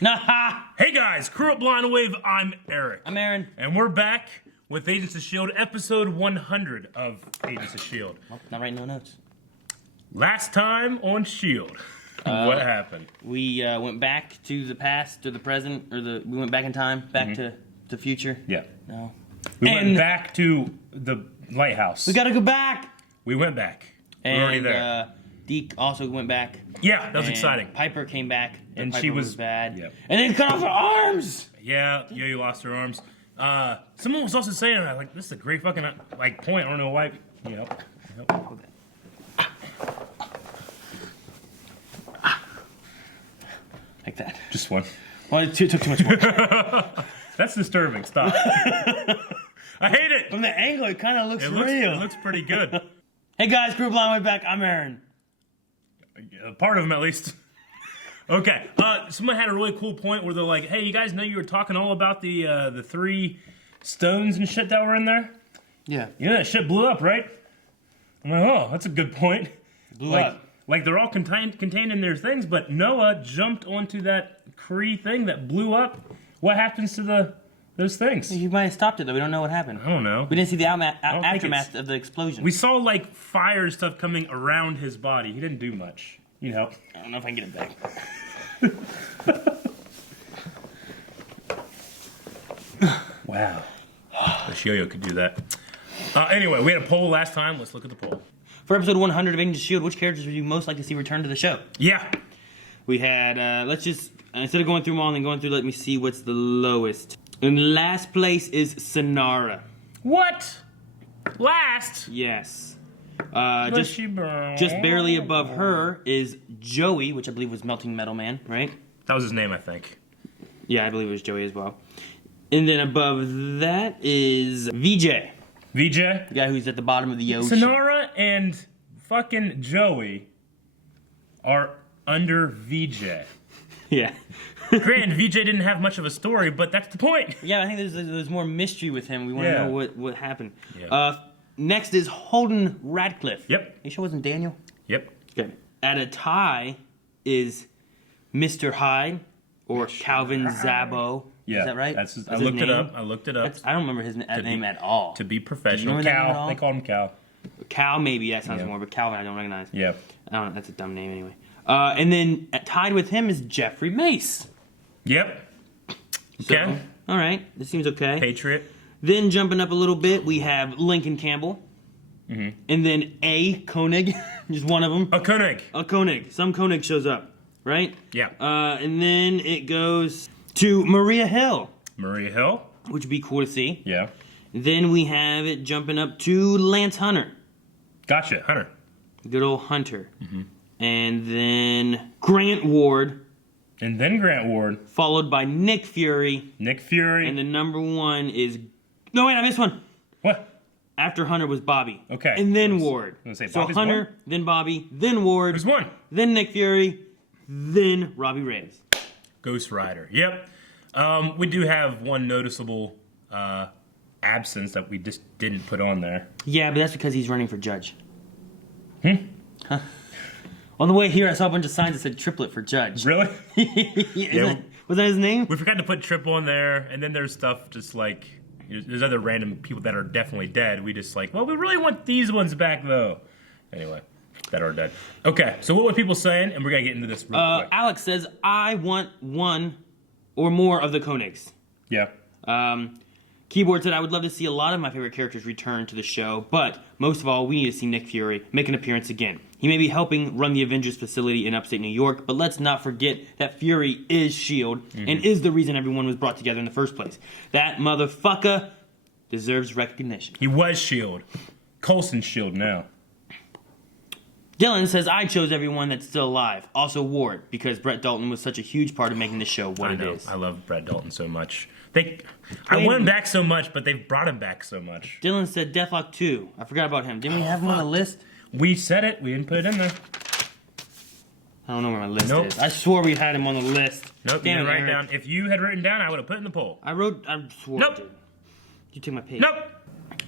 Nah. Hey guys, Crew Up Blind Wave, I'm Eric. I'm Aaron. And we're back with Agents of S.h.i.e.L.D. episode 100 of Agents of S.h.i.e.L.D. Well, not writing no notes. Last time on S.h.i.e.L.D. What happened? We went back to the past, to the present, we went back in time, back to the future. Yeah. No. We went back to the lighthouse. We gotta go back! We went back. We're already there. Deke also went back. Yeah, that was exciting. Piper came back, And Piper she was bad. Yep. And then cut off her arms! Yeah, you lost her arms. Someone was also saying, like, this is a great fucking, like, point. I don't know why, you know. Like that. Just one. Well, it took too much work. That's disturbing. Stop. I hate it. From the angle, it kind of looks real. It looks pretty good. Hey guys, Crew Up Blind Wave back. I'm Aaron. Part of them, at least. Okay. Someone had a really cool point where they're like, "Hey, you guys know you were talking all about the 3 stones and shit that were in there? Yeah. You know that shit blew up, right?" I'm like, "Oh, that's a good point." Blew up. Like they're all contained in their things, but Noah jumped onto that Kree thing that blew up. What happens to those things? He might have stopped it though. We don't know what happened. I don't know. We didn't see the aftermath of the explosion. We saw like fire and stuff coming around his body. He didn't do much, you know. I don't know if I can get it back. Wow. Wish Yo-Yo could do that. Anyway, we had a poll last time. Let's look at the poll. For episode 100 of Agents of S.h.i.e.L.D., which characters would you most like to see return to the show? Yeah. We had, let's just, instead of going through them all and going through, let me see what's the lowest. In last place is Sonara. What? Last? Yes. Just barely above her is Joey, which I believe was Melting Metal Man, right? That was his name, I think. Yeah, I believe it was Joey as well. And then above that is VJ. VJ? The guy who's at the bottom of the ocean. Sonara and fucking Joey are under VJ. Yeah. Granted, VJ didn't have much of a story, but that's the point. Yeah, I think there's more mystery with him. We want to know what happened. Yeah. Next is Holden Radcliffe. Yep. You sure it wasn't Daniel? Yep. Okay. At a tie is Mr. Hyde or Calvin Zabo. Yeah. Is that right? I looked it up. I don't remember his name at all. To be professional. Cal. They called him Cal. Cal, maybe. That sounds more, but Calvin I don't recognize. Yeah. I don't know. That's a dumb name anyway. And then tied with him is Jeffrey Mace. Yep. So, Okay. All right. This seems okay. Patriot. Then jumping up a little bit, we have Lincoln Campbell. Mm-hmm. And then A. Koenig. Just one of them. A Koenig. A Koenig. Some Koenig shows up, right? Yeah. And then it goes to Maria Hill. Maria Hill. Which would be cool to see. Yeah. Then we have it jumping up to Lance Hunter. Gotcha. Hunter. Good old Hunter. Mm-hmm. And then Grant Ward. And then Grant Ward. Followed by Nick Fury. Nick Fury. And the number 1 is... No, wait, I missed one. What? After Hunter was Bobby. Okay. And then Ward. Say, so Bobby's Hunter, one? then Bobby, then Ward. Who's one? Then Nick Fury, then Robbie Reyes. Ghost Rider. Yep. We do have one noticeable absence that we just didn't put on there. Yeah, but that's because he's running for judge. Huh? On the way here, I saw a bunch of signs that said triplet for judge. Really? Was that his name? We forgot to put triple on there, and then there's stuff just like... There's other random people that are definitely dead. We just like, well, we really want these ones back, though. Anyway, that are dead. Okay, so what were people saying? And we're going to get into this real quick. Alex says, I want one or more of the Koenigs. Yeah. Keyboard said, I would love to see a lot of my favorite characters return to the show, but most of all, we need to see Nick Fury make an appearance again. He may be helping run the Avengers facility in upstate New York, but let's not forget that Fury is S.h.i.e.L.D. And is the reason everyone was brought together in the first place. That motherfucker deserves recognition. He was S.h.i.e.L.D. Coulson's S.h.i.E.L.D. now. Dylan says, I chose everyone that's still alive. Also Ward, because Brett Dalton was such a huge part of making the show what it is. I love Brett Dalton so much. I want him back so much, but they've brought him back so much. Dylan said Deathlock 2. I forgot about him. Didn't we have him on the list? We said it. We didn't put it in there. I don't know where my list is. I swore we had him on the list. Nope, you didn't write it down. If you had written down, I would have put it in the poll. I swore Nope. I did. You take my page. Nope.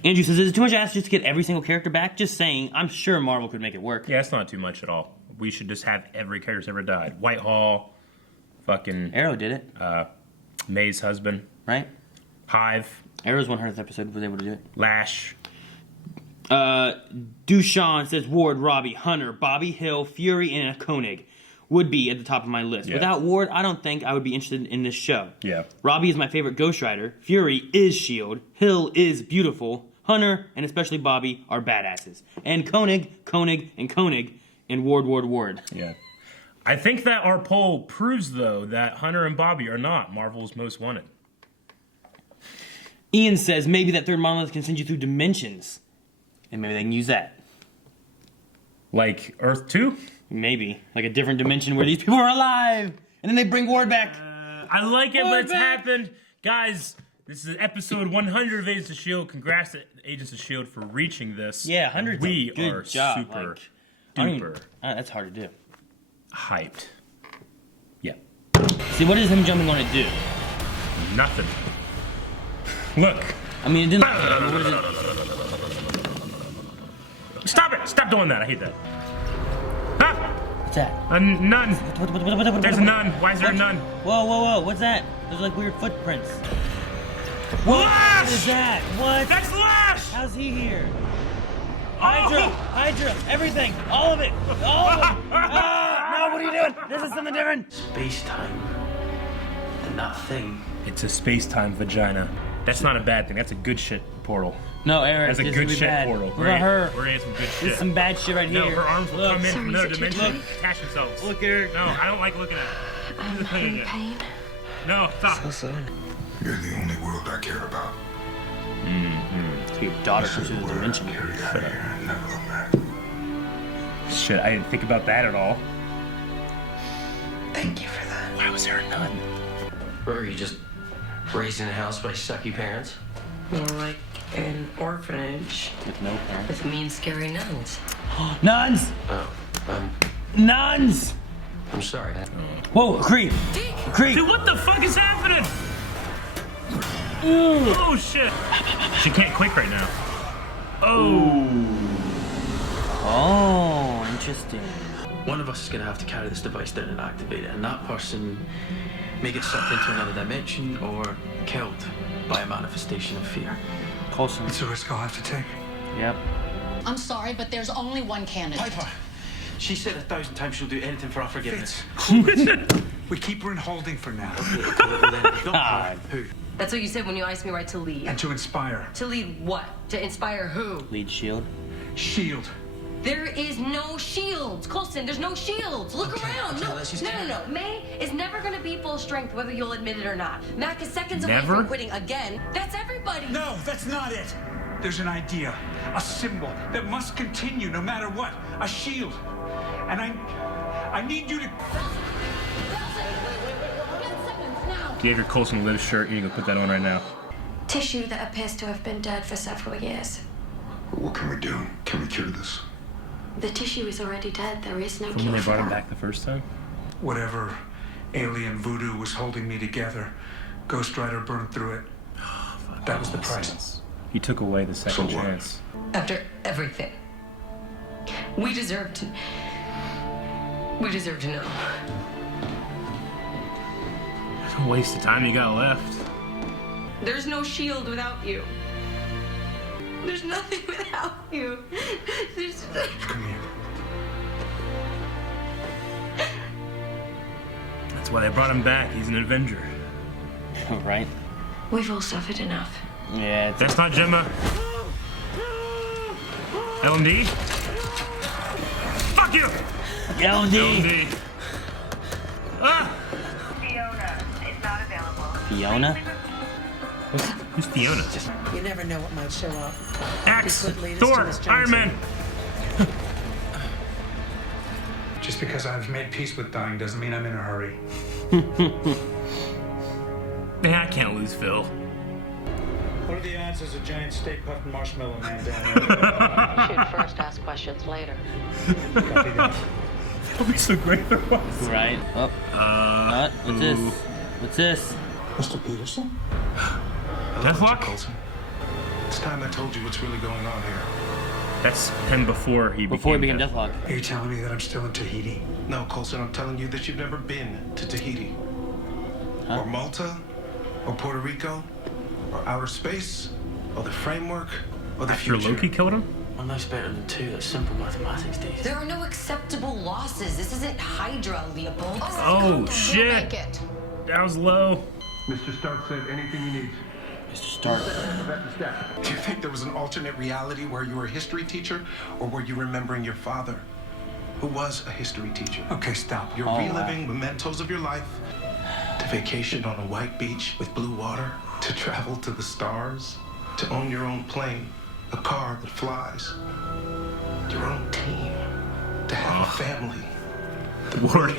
Andrew says, is it too much to ask just to get every single character back? Just saying, I'm sure Marvel could make it work. Yeah, it's not too much at all. We should just have every character that's ever died. Whitehall, Fucking Arrow did it, May's husband. right? Hive. Arrow's 100th episode was able to do it. Lash. Dushan says Ward, Robbie, Hunter, Bobby Hill, Fury, and Koenig would be at the top of my list. Yeah. Without Ward, I don't think I would be interested in this show. Yeah. Robbie is my favorite Ghost Rider. Fury is S.h.i.e.L.D. Hill is beautiful. Hunter, and especially Bobby, are badasses. And Koenig, and Ward. Yeah. I think that our poll proves, though, that Hunter and Bobby are not Marvel's most wanted. Ian says maybe that third monolith can send you through dimensions. And maybe they can use that. Like Earth 2? Maybe. Like a different dimension where these people are alive. And then they bring Ward back. I like it, Ward but it's back. happened. Guys, this is episode 100 of Agents of S.h.i.e.L.D. Congrats to Agents of S.h.i.E.L.D. for reaching this. Yeah, 100's We a good are job. super Like, I don't duper even- that's hard to do. hyped. Yeah. See, what is him jumping on to do? Nothing. Look. I mean, it didn't. What is it? Stop it! Stop doing that. I hate that. Ah! What's that? A nun. What? There's a nun. Why is there a nun? Whoa! What's that? Those are like weird footprints. Lash! What is that? What? That's Lash! How's he here? Oh! Hydra, everything, all of it, all of it. No, what are you doing? This is something different. Space-time and that thing. It's a space-time vagina. That's not a bad thing. That's a good shit portal. No, Eric, That's a this good is shit bad. portal. Look at her. We're getting some good This shit. is some bad shit right No, here. her arms will come in from another Sorry, dimension look. and attach themselves. Look, Eric. No, I don't like looking at it. I'm in pain. No, stop. You're the only world I care about. So your daughter This comes is through the where I dimension. carry out of here and never look back. Shit, I didn't think about that at all. Thank you for that. Why was there a nun? Or are you just raised in a house by sucky parents? More like an orphanage With no parents. with mean, scary nuns. Nuns! Oh, Nuns! I'm sorry. Whoa, Creep! Creep! Dude, what the fuck is happening? Oh shit! She can't quake right now. Oh. Oh, interesting. One of us is gonna have to carry this device down and activate it, and that person may get sucked into another dimension or killed by a manifestation of fear. Coulson. It's a risk I'll have to take. Yep. I'm sorry, but there's only one candidate. Piper! She said 1,000 times she'll do anything for our forgiveness. We keep her in holding for now. Well, then, don't God. who? That's what you said when you asked me right to lead. And to inspire. To lead what? To inspire who? Lead shield. S.h.i.e.L.D. There is no shields. Coulson, there's no shields. Look around. okay, No, let's just- no. May is never going to be full strength, whether you'll admit it or not. Mac is seconds away Never? from quitting again. That's everybody. No, that's not it. There's an idea, a symbol that must continue no matter what. A shield. And I need you to... Deidre Coulson lives shirt. You can go put that on right now. Tissue that appears to have been dead for several years. What can we do? Can we cure this? The tissue is already dead. There is no When cure they for brought him that. back the first time? Whatever alien voodoo was holding me together, Ghost Rider burned through it. That was the price. He took away the second So what? chance. After everything, we deserve to know. It's a waste of time you got left. There's no shield without you. There's nothing without you. There's... Come here. That's why they brought him back. He's an Avenger. Right? We've all suffered enough. Yeah, it's That's not Gemma. L&D? Fuck you! L&D. L&D. Ah! Fiona is not available. Fiona? Who's Fiona? You never know what might show up. Axe! He could lead us Thor! to Miss Iron Johnson. Man! Just because I've made peace with dying doesn't mean I'm in a hurry. Man, I can't lose Phil. What are the odds there's a giant Stay Puft Marshmallow Man down there? should first ask questions later. Copy that. That'll be so great if it was. Right. Oh. What? What's this? ooh. What's this? Mr. Peterson? Deathlock? It's time I told you what's really going on here. That's him before he Before he became Deathlock. Deathlock. Are you telling me that I'm still in Tahiti? No, Coulson, I'm telling you that you've never been to Tahiti. or Malta, or Puerto Rico, or outer space, or the framework, or the After future. Loki killed him? One life's better than two. That's simple mathematics, Dave. There are no acceptable losses. This isn't Hydra, Leopold. Oh, shit. That was low. Mr. Stark said anything you need. Mr. Stark. Do you think there was an alternate reality where you were a history teacher, or were you remembering your father, who was a history teacher? Okay, stop. You're reliving mementos of your life, to vacation on a white beach with blue water, to travel to the stars, to own your own plane, a car that flies, your own team, to have a family. Word.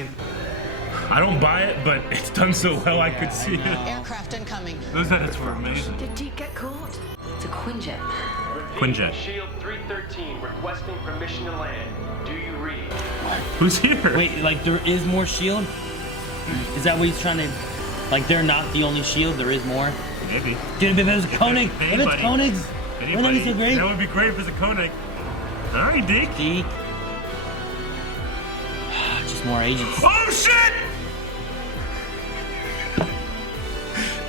I don't buy it, but it's done so well I could see it. Aircraft incoming. Those edits were amazing. Did Jeep get caught? It's a Quinjet. Quinjet. s.h.i.e.l.d. 313 requesting permission to land. Do you read? Who's here? Wait, like there is more S.h.i.e.l.D.? Is that what he's trying to... Like they're not the only S.h.i.e.L.D., there is more? Maybe. Dude, if it was Koenig, if it's Koenig's, wouldn't that be so great? That would be great if it's a Koenig. Alright, Dick. See? Just more agents. Oh, shit!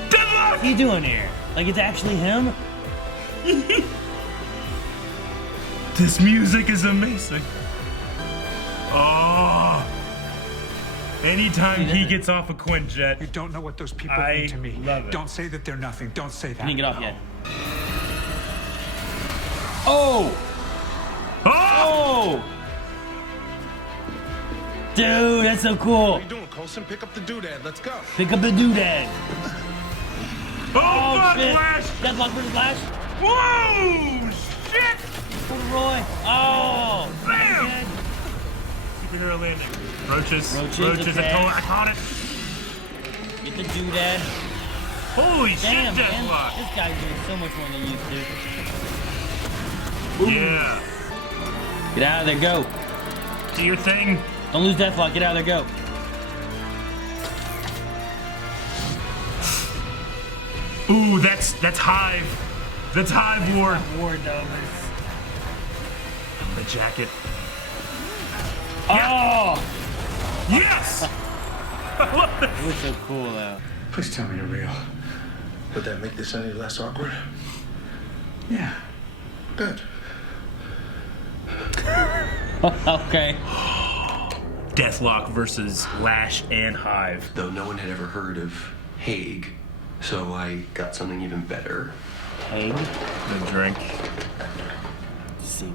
Deadlock! What's he doing here? Like it's actually him? This music is amazing. Oh. Anytime he gets off a Quinjet. You don't know what those people I mean to me. love it. Don't say that they're nothing. Don't say that. He didn't get off yet. Oh! Oh! Oh! Dude, that's so cool. What are you doing, Coulson? Pick up the doodad. Let's go. Pick up the doodad. Oh, fuck, shit. Flash! Deathlock versus Flash. Whoa! Shit! Roy. Oh! Bam! Superhero landing. Roaches. Roaches, okay. I caught it. Get the doodad. Holy Damn, shit, man. Deathlock. This guy's doing so much more than he used to. Yeah. Get out of there, go. Do your thing. Don't lose Deathlock, get out of there, go. Ooh, that's Hive. That's Hive Ward. Ward, though. The jacket. Oh! Yes! I love this. It was so cool, though. Please tell me you're real. Would that make this any less awkward? Yeah. Good. Okay. Deathlock versus Lash and Hive. Though no one had ever heard of Haig, so I got something even better. Haig? The drink. See.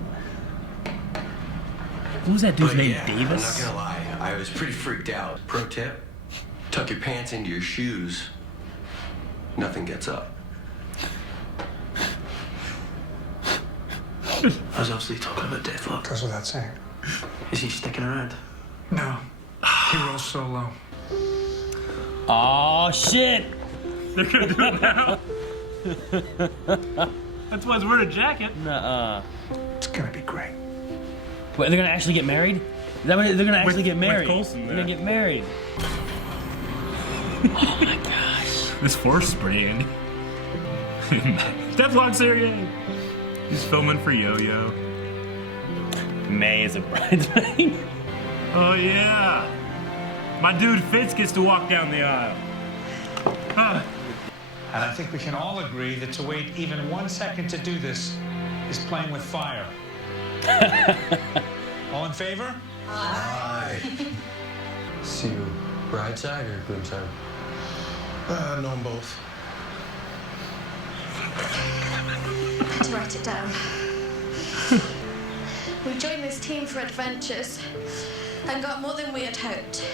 What was that dude's name? Yeah, Davis? I'm not gonna lie, I was pretty freaked out. Pro tip, tuck your pants into your shoes. Nothing gets up. I was obviously talking about Deathlock. Goes without saying. Is he sticking around? No. He rolls solo. Oh, shit! They're gonna do it now. That's why he's wearing a jacket. Nuh-uh. It's gonna be great. Wait, they're gonna actually get married? Is that what they're gonna actually get married? Coulson, they're gonna get married. Oh my gosh. This force is pretty handy. Deathlock's here, yay. He's filming for Yo-Yo. May is a bridesmaid. Oh yeah. My dude Fitz gets to walk down the aisle. Huh. And I think we can all agree that to wait even 1 second to do this is playing with fire. All in favor? Aye. See you bride side or groom side? Know them both. Let's write it down. We joined this team for adventures and got more than we had hoped.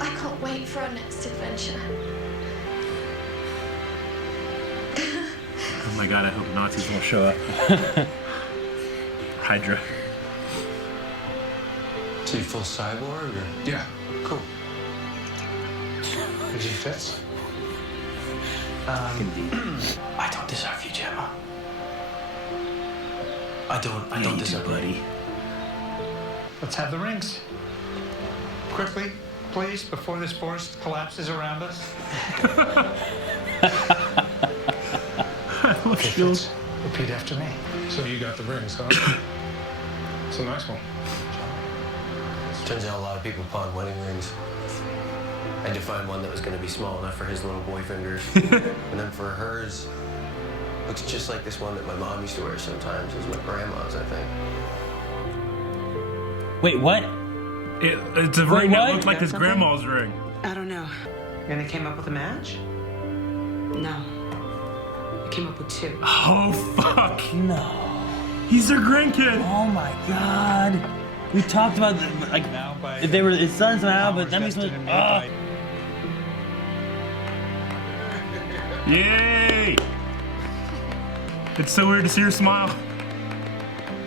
I can't wait for our next adventure. Oh my god, I hope Nazis won't show up. Hydra. So you full cyborg or? Yeah. Cool. Is he Fitz? I don't deserve you, Gemma. I don't deserve you. Let's have the rings. Quickly, please, before this forest collapses around us. Okay, Fitz, repeat after me. So you got the rings, huh? It's a nice one. Turns out a lot of people pawn wedding rings. I had to find one that was going to be small enough for his little boy fingers. And then for hers, looks just like this one that my mom used to wear sometimes. It was my grandma's, I think. Wait, what? It's a ring that looked like his grandma's ring. I don't know. And they came up with a match? No. I came up with two. Oh, fuck. No. He's their grandkid. Oh my god. We talked about like if they were his sons now, but that means Yay! It's so weird to see her smile.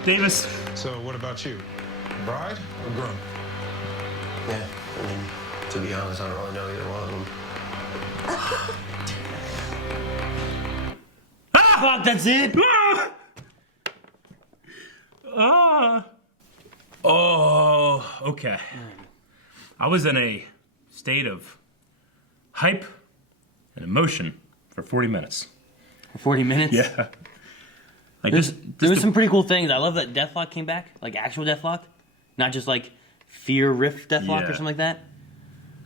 Davis. So what about you? Bride or groom? Yeah, I mean, to be honest, I don't really know either one of them. Fuck, that's it? Oh, okay. I was in a state of hype and emotion for 40 minutes. For 40 minutes? Yeah. Like there was some pretty cool things. I love that Deathlock came back, like actual Deathlock, not just like Fear Rift Deathlock or something like that.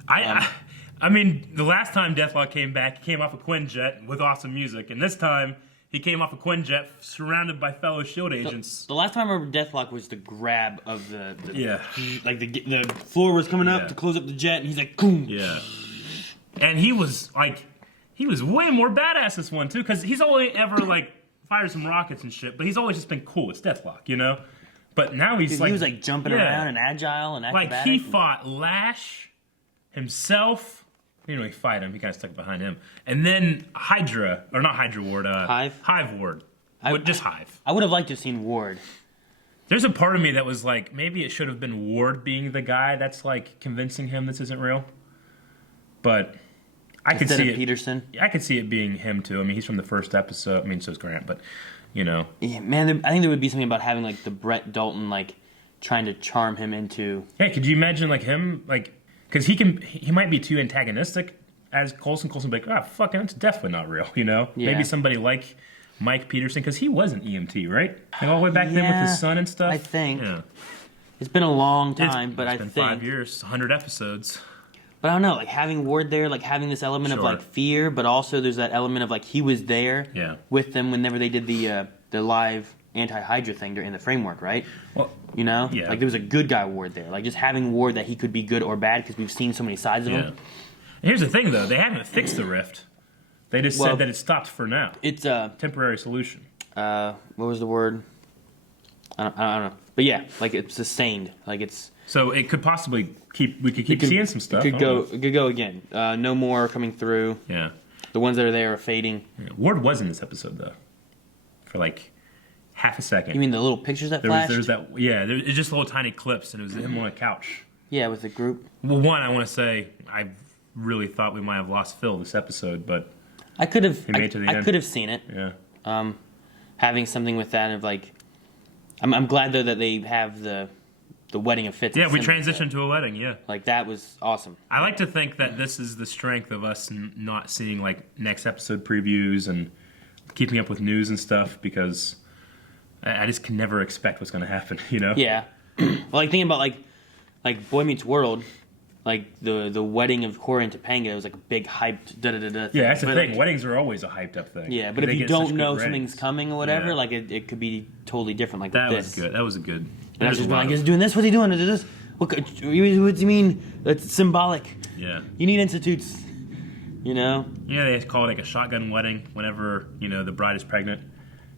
I mean, the last time Deathlock came back, he came off a Quinjet with awesome music, and this time he came off a Quinjet surrounded by fellow S.h.i.e.L.D. agents. The last time I remember Deathlock was the grab of the like the floor was coming up to close up the jet, and he's like, boom. Yeah. And he was way more badass this one too, because he's only ever like fired some rockets and shit, but he's always just been cool. It's Deathlock, you know. But now he was like jumping around and agile and acrobatic. Like he fought Lash himself. He didn't really fight him. He kind of stuck behind him. And then Hydra, or not Hydra Ward, Hive Ward. Just Hive. I would have liked to have seen Ward. There's a part of me that was like, maybe it should have been Ward being the guy that's like convincing him this isn't real. But I could see it. Peterson. I could see it being him too. I mean, he's from the first episode. I mean, so is Grant, but you know. Yeah, man, I think there would be something about having like the Brett Dalton like trying to charm him into. Yeah, could you imagine like him like? Because he might be too antagonistic as Coulson. Coulson would be like, fucking, it's definitely not real, you know? Yeah. Maybe somebody like Mike Peterson, because he was an EMT, right? Like all the way back then with his son and stuff? I think. Yeah. It's been a long time, but it's I been think. 5 years, 100 episodes. But I don't know, like having Ward there, like having this element of like fear, but also there's that element of like he was there with them whenever they did the live anti-Hydra thing in the framework, right? Well, you know? Yeah. Like there was a good guy Ward there. Like just having Ward that he could be good or bad because we've seen so many sides of him. And here's the thing though, they haven't fixed the rift. They just said that it stopped for now. It's a temporary solution. What was the word? I don't know. But yeah, like it's sustained. Like it's so it could possibly we could keep seeing some stuff. It could go again. No more coming through. Yeah. The ones that are there are fading. Yeah. Ward was in this episode though. For like half a second. You mean the little pictures that flashed? There's that. Yeah, it's just little tiny clips, and it was him on a couch. Yeah, with the group. Well, one, I want to say, I really thought we might have lost Phil this episode, but I could have. He made it to the end. I could have seen it. Yeah. Having something with that of like, I'm glad though that they have the wedding of Fitz. Yeah, we transitioned to a wedding. Yeah. Like that was awesome. I like to think that this is the strength of us not seeing like next episode previews and keeping up with news and stuff because I just can never expect what's going to happen, you know? Yeah. Well, like thinking about like Boy Meets World, like the wedding of Corey and Topanga was like a big hyped da-da-da-da thing. Yeah, that's the thing. Like, weddings are always a hyped up thing. Yeah, but if you don't know something's coming or whatever, like it could be totally different. Like that with was this. good. That was a good. And I was just like, he's doing this. What's he doing? This. What do you mean? It's symbolic. Yeah. You need institutes. You know. Yeah, they call it like a shotgun wedding whenever the bride is pregnant.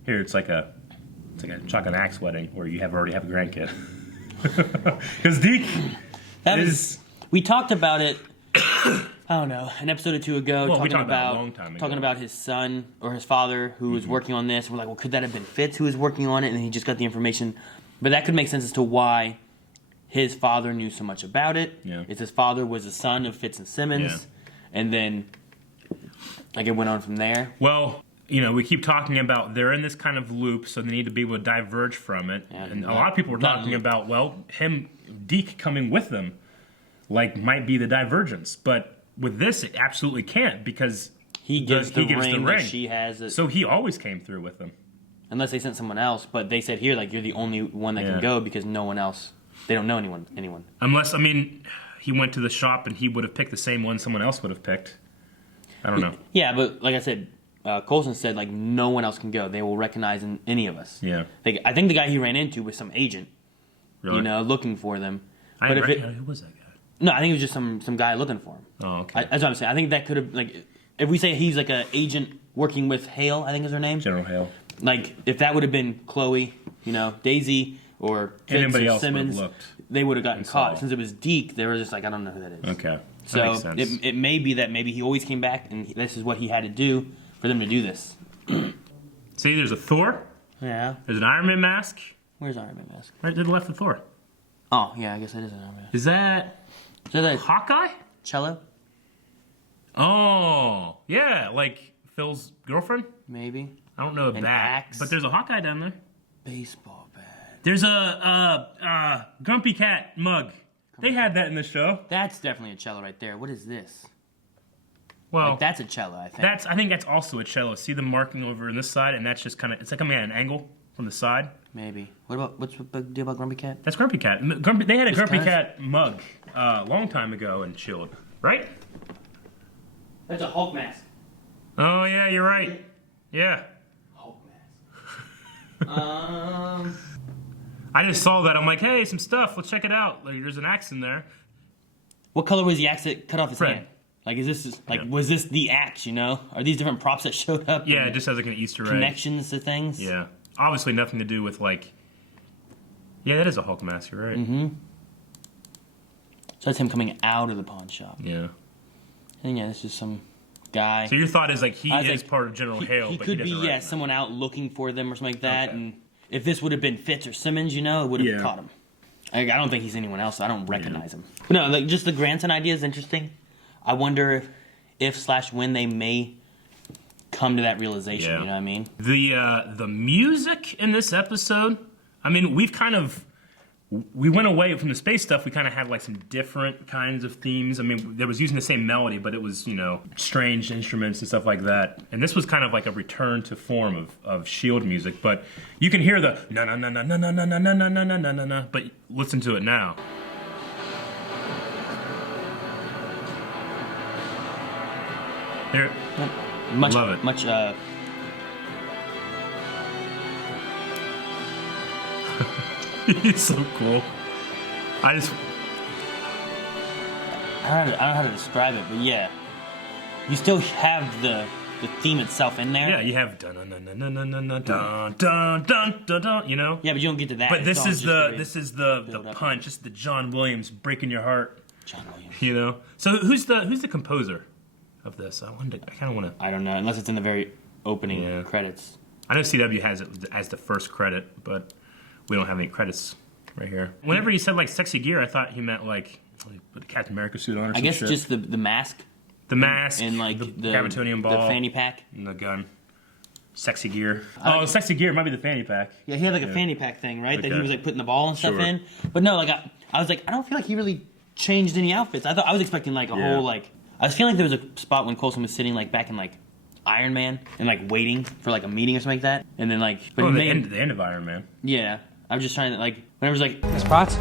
Here, it's like a shotgun axe wedding where you already have a grandkid. Because Deke we talked about it. I don't know, an episode or two ago, well, talking about a long time ago. Talking about his son or his father who was working on this. We're like, well, could that have been Fitz who was working on it, and then he just got the information? But that could make sense as to why his father knew so much about it. Yeah. It's his father was the son of Fitz and Simmons, and then like it went on from there. Well, we keep talking about they're in this kind of loop, so they need to be able to diverge from it. Yeah, and a lot of people were talking about, Deke coming with them, like might be the divergence. But with this, it absolutely can't because he gives the ring that she has. So he always came through with them. Unless they sent someone else, but they said here, like, you're the only one that can go because no one else. They don't know anyone. Unless, I mean, he went to the shop and he would have picked the same one someone else would have picked. I don't know. Yeah, but like I said, Coulson said like no one else can go. They will recognize any of us. Yeah. Like, I think the guy he ran into was some agent. Really? You know, looking for them. Who was that guy? No, I think it was just some guy looking for him. Oh, okay. That's what I'm saying. I think that could have, like, if we say he's like an agent working with Hale, I think is her name. General Hale. Like, if that would have been Chloe, you know, Daisy, or Fitz anybody or else Simmons, looked they would have gotten caught. saw. Since it was Deke, they were just like, I don't know who that is. Okay. That So makes sense. it may be that maybe he always came back, and this is what he had to do for them to do this. See, there's a Thor. Yeah. There's an Iron Man mask. Where's Iron Man mask? Right to the left of Thor. Oh, yeah, I guess that is an Iron Man. Is that Hawkeye? Cello? Oh, yeah, like Phil's girlfriend? Maybe. I don't know An that. axe. But there's a Hawkeye down there. Baseball bat. There's a Grumpy Cat mug. They had that in the show. That's definitely a cello right there. What is this? Well, Like, that's a cello, I think. I think that's also a cello. See the marking over on this side, and that's just kind of, it's like coming at an angle from the side. Maybe. What's the big deal about Grumpy Cat? That's Grumpy Cat. They had a Just Grumpy cuz? Uh-huh. Cat mug a long time ago in S.h.i.e.L.D., right? That's a Hulk mask. Oh, yeah, you're right. Yeah. Hulk mask. I just saw that. I'm like, hey, some stuff. Let's check it out. Like, there's an axe in there. What color was the axe that cut off his Red. hand? Like, was this the axe, you know? Are these different props that showed up? Yeah, and it just has like an Easter egg. connections to things? Yeah. Obviously nothing to do with like... Yeah, that is a Hulk mask, you're right. Mm-hmm. So that's him coming out of the pawn shop. Yeah. And yeah, this is some guy. So your thought is like he I was is like, part of General Hale, He but could he be, doesn't recognize someone out looking for them or something like that. Okay. And if this would have been Fitz or Simmons, you know, it would have Yeah. caught him. I don't think he's anyone else. So I don't recognize him. But no, like, just the grandson idea is interesting. I wonder if/when they may come to that realization. Yeah. You know what I mean? The music in this episode, I mean, we went away from the space stuff. We kind of had like some different kinds of themes. I mean, there was using the same melody, but it was, you know, strange instruments and stuff like that. And this was kind of like a return to form of S.h.i.e.L.D. music. But you can hear the na na na na na na na na na na na na na na. But listen to it now. Here, Much, love it. Much. He's so cool. I don't know how to describe it, but yeah, you still have the theme itself in there. Yeah, you have dun dun dun dun dun dun dun dun dun dun dun dun. You know. Yeah, but you don't get to that. But this It's is all the just the punch. This is the John Williams breaking your heart. John Williams. You know. So who's the composer of this? I kind of want to. I don't know, unless it's in the very opening credits. I know CW has it as the first credit, but we don't have any credits right here. Whenever he said like sexy gear, I thought he meant like put a Captain America suit on or some I guess shit. just the mask. The mask and like the the gravitonium ball, the fanny pack, and the gun. Sexy gear. Oh, sexy gear might be the fanny pack. Yeah, he had like a fanny pack thing, right? That he Okay. was like putting the ball and stuff Sure. in. But no, like I was like, I don't feel like he really changed any outfits. I was expecting like a Yeah. whole like. I was feeling like there was a spot when Coulson was sitting like back in like Iron Man and like waiting for like a meeting or something like that, and then like. But Oh, he the made- end of Iron Man. Yeah, I was just trying to like whenever it was like. Miss Potts,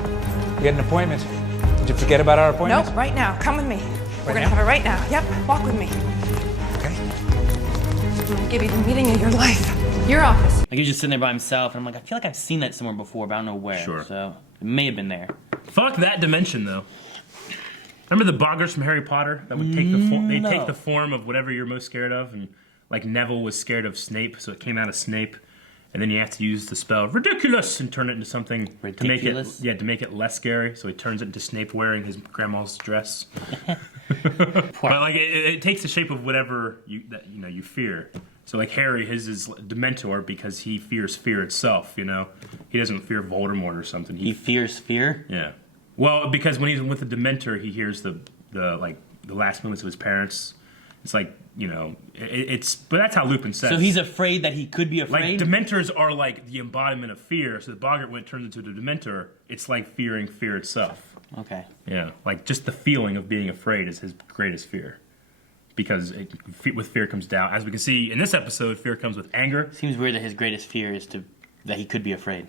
we got an appointment. Did you forget about our appointment? Nope, right now. Come with me. We're gonna now? have it right now. Yep, walk with me. Okay. I'm gonna give you the meeting of your life. Your office. Like he was just sitting there by himself, and I'm like, I feel like I've seen that somewhere before, but I don't know where. Sure. So it may have been there. Fuck that dimension though. Remember the Boggers from Harry Potter that would take the they take the form of whatever you're most scared of, and like Neville was scared of Snape, so it came out of Snape, and then you have to use the spell ridiculous and turn it into something Ridiculous? to make it less scary. So he turns it into Snape wearing his grandma's dress. But like it takes the shape of whatever you fear. So like Harry, his is Dementor because he fears fear itself. You know, he doesn't fear Voldemort or something. He fears fear. Yeah. Well, because when he's with the Dementor, he hears the last moments of his parents. It's like, you know, but that's how Lupin says. So he's afraid that he could be afraid. Like Dementors are like the embodiment of fear. So the Boggart, when it turns into the Dementor, it's like fearing fear itself. Okay. Yeah, like just the feeling of being afraid is his greatest fear. Because with fear comes doubt. As we can see in this episode, fear comes with anger. Seems weird that his greatest fear is that he could be afraid.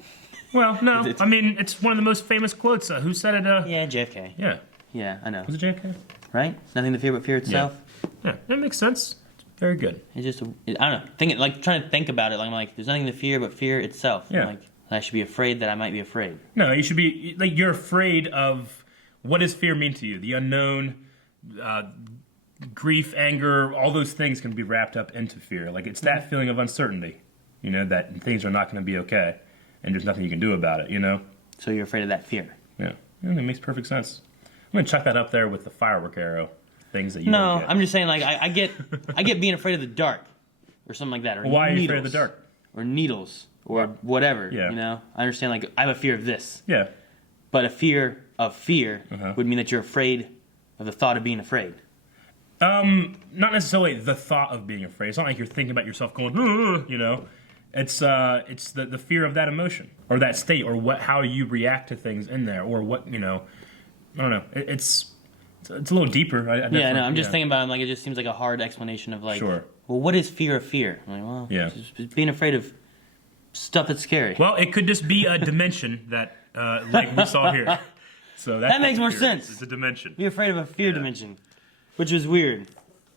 Well, no. I mean, it's one of the most famous quotes. Who said it? Yeah, JFK. Yeah. Yeah, I know. Was it JFK? Right? Nothing to fear but fear itself. Yeah, that makes sense. Very good. It's just, I don't know. Trying to think about it. Like, I'm like, there's nothing to fear but fear itself. Yeah. I'm like, I should be afraid that I might be afraid. No, you should be, like, you're afraid of, what does fear mean to you? The unknown, grief, anger, all those things can be wrapped up into fear. Like, it's that feeling of uncertainty, you know, that things are not going to be okay, and there's nothing you can do about it, you know? So you're afraid of that fear? Yeah, that makes perfect sense. I'm going to chuck that up there with the firework arrow, things that you don't get. I'm just saying, like, I get being afraid of the dark, or something like that, or why are you needles, afraid of the dark? Or needles, or whatever, Yeah. you know? I understand, like, I have a fear of this. Yeah. But a fear of fear would mean that you're afraid of the thought of being afraid. Not necessarily the thought of being afraid. It's not like you're thinking about yourself going, "Ugh," you know. It's the fear of that emotion or that state or how you react to things in there or what, you know. I don't know. It's a little deeper. I'm just thinking about it. Like, it just seems like a hard explanation of, like, Sure. Well, what is fear of fear? I'm like, well, Yeah. just being afraid of stuff that's scary. Well, it could just be a dimension that, like we saw here. So that makes more fear. sense. It's a dimension. Be afraid of a fear dimension, which was weird.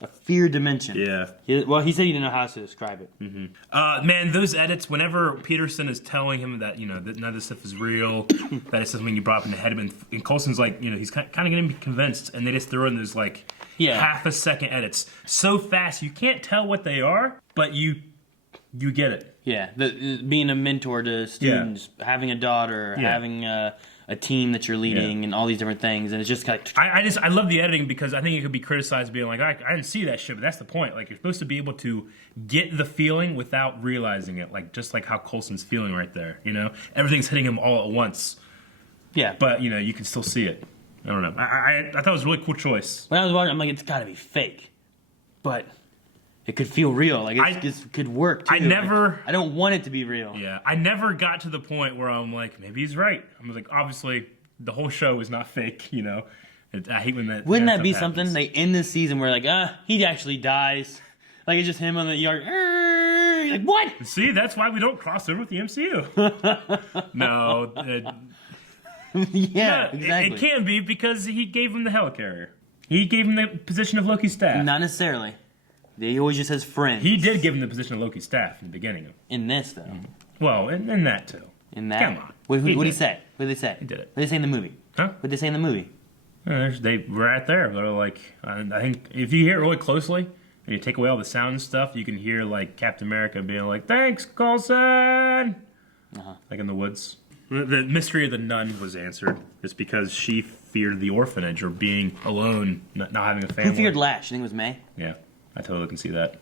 A fear dimension. Yeah. He said he didn't know how to describe it. Mm-hmm. Man, those edits, whenever Peterson is telling him that, you know, that none of this stuff is real, that it's something you brought up in the head of him, and Coulson's like, you know, he's kind of getting convinced, and they just throw in those, like, half a second edits. So fast, you can't tell what they are, but you get it. Yeah, being a mentor to students, having a daughter, having a team that you're leading, and all these different things, and it's just kind of... I love the editing because I think it could be criticized being like, I didn't see that shit, but that's the point. Like, you're supposed to be able to get the feeling without realizing it, like just like how Coulson's feeling right there, you know? Everything's hitting him all at once. Yeah. But, you know, you can still see it. I don't know. I thought it was a really cool choice. When I was watching, I'm like, it's gotta be fake. But... it could feel real. Like, it could work, too. I don't want it to be real. Yeah. I never got to the point where I'm like, maybe he's right. I'm like, obviously, the whole show is not fake, you know? I hate when that... Wouldn't that be something? They end this season where, like, he actually dies. Like, it's just him on the yard. Like, what? See, that's why we don't cross over with the MCU. No. Yeah, exactly. It can be because he gave him the helicarrier. He gave him the position of Loki's staff. Not necessarily. He always just has friends. He did give him the position of Loki's staff in the beginning. In this, though. Well, in that, too. In that? Come on. What did he say? What did they say? He did it. What did they say in the movie? Huh? What did they say in the movie? They were right there. They're like, I think if you hear it really closely and you take away all the sound and stuff, you can hear like Captain America being like, "Thanks, Coulson," like in the woods. The mystery of the nun was answered just because she feared the orphanage or being alone, not having a family. Who feared Lash? You think it was May? Yeah, I totally can see that.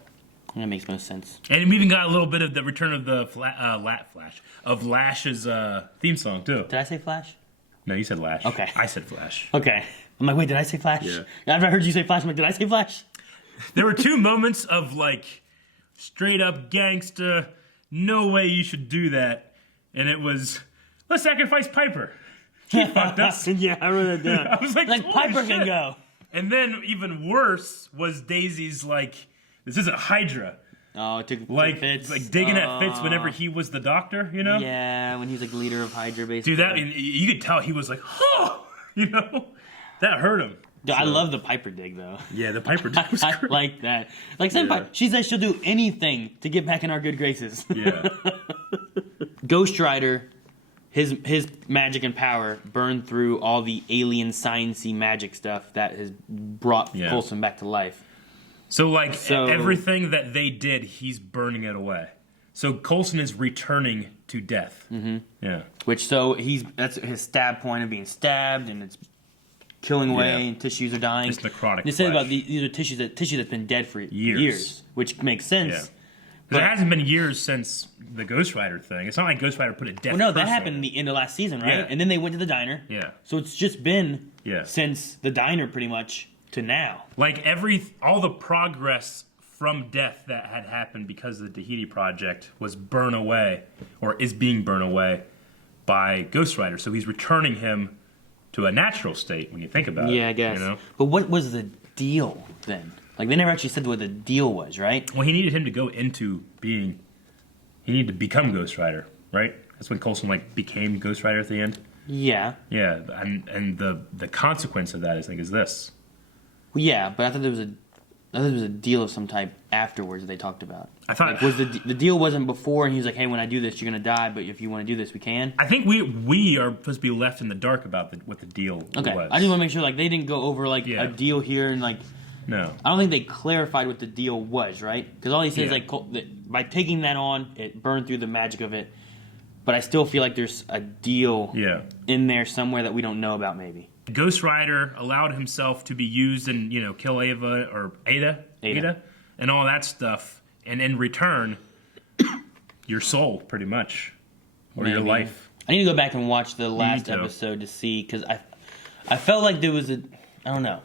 That makes most sense. And we even got a little bit of the return of the Lash's theme song too. Did I say Flash? No, you said Lash. Okay. I said Flash. Okay. I'm like, wait, did I say Flash? Yeah. I've heard you say Flash. I'm like, did I say Flash? There were two moments of like straight up gangsta, no way you should do that. And it was, let's sacrifice Piper. She fucked us. Yeah, I wrote that down. I was like Piper shit. can go. And then even worse was Daisy's like, this isn't Hydra. Oh, it took Fitz. Like digging at Fitz whenever he was the doctor, you know? Yeah, when he was like leader of Hydra, basically. Dude, you could tell he was like, oh, you know? That hurt him. Dude, I love the Piper dig, though. Yeah, the Piper dig was great. I like that. Like, Senpai, she says she'll do anything to get back in our good graces. Yeah. Ghost Rider, his magic and power burned through all the alien science-y magic stuff that has brought Coulson back to life. So, everything that they did, he's burning it away. So Coulson is returning to death. Mm-hmm. Yeah. That's his stab point of being stabbed, and it's killing away, and tissues are dying. It's necrotic. They say about these are tissue that's been dead for years, which makes sense. Yeah. But it hasn't been years since the Ghost Rider thing. It's not like Ghost Rider put a death. Well, no, that happened in the end of last season, right? Yeah. And then they went to the diner. Yeah. So it's just been since the diner, pretty much, to now. Like all the progress from death that had happened because of the Tahiti Project was burned away, or is being burned away by Ghost Rider. So he's returning him to a natural state when you think about it. Yeah, I guess. You know? But what was the deal then? Like, they never actually said what the deal was, right? Well, he needed him to go into being... He needed to become Ghost Rider, right? That's when Coulson like became Ghost Rider at the end. Yeah. Yeah, and the consequence of that, I think, is this. Well, yeah, but I thought there was a deal of some type afterwards that they talked about. I thought like, was the deal wasn't before, and he was like, "Hey, when I do this, you're gonna die, but if you want to do this, we can." I think we are supposed to be left in the dark about what the deal was. Okay, I just want to make sure like they didn't go over like a deal here and like. No. I don't think they clarified what the deal was, right? Because all he says is like by taking that on, it burned through the magic of it. But I still feel like there's a deal in there somewhere that we don't know about, maybe. Ghost Rider allowed himself to be used and, kill Ava or Ada, and all that stuff. And in return, your soul, pretty much. Or your life. I need to go back and watch the last episode to see, because I felt like there was I don't know.